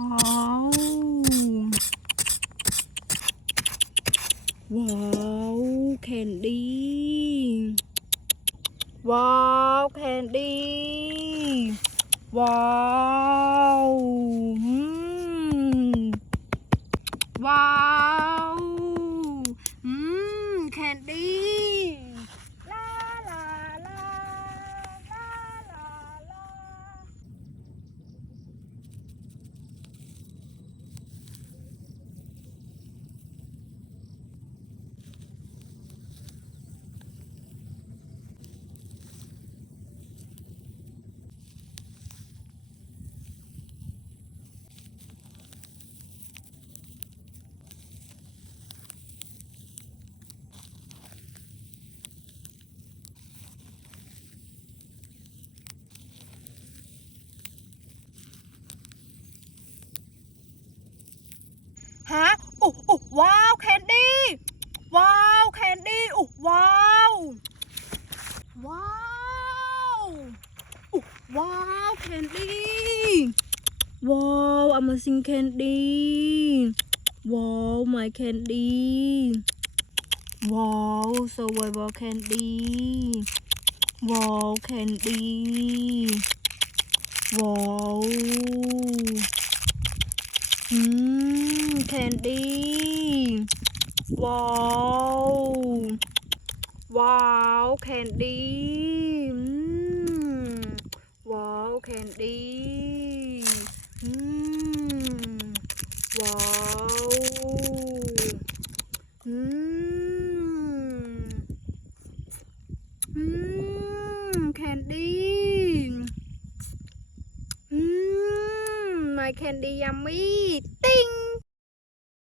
าวว้าวแคนดี้ว้าวแคนดี้ว้าวว้าวแคนดี้ลาลาลาลาลาลาฮะว้าวแคนดี้ว้าวแคนดี้ว้าวว้าวว้าวแคนดี้ว้าว Amazing Candy ว้าว My Candy ว้าว Survival Candy ว้าว Candy ว้าวCandy ว้าวว้าว Candy ว้าว Candy ว้าวCandy My Candy Yummy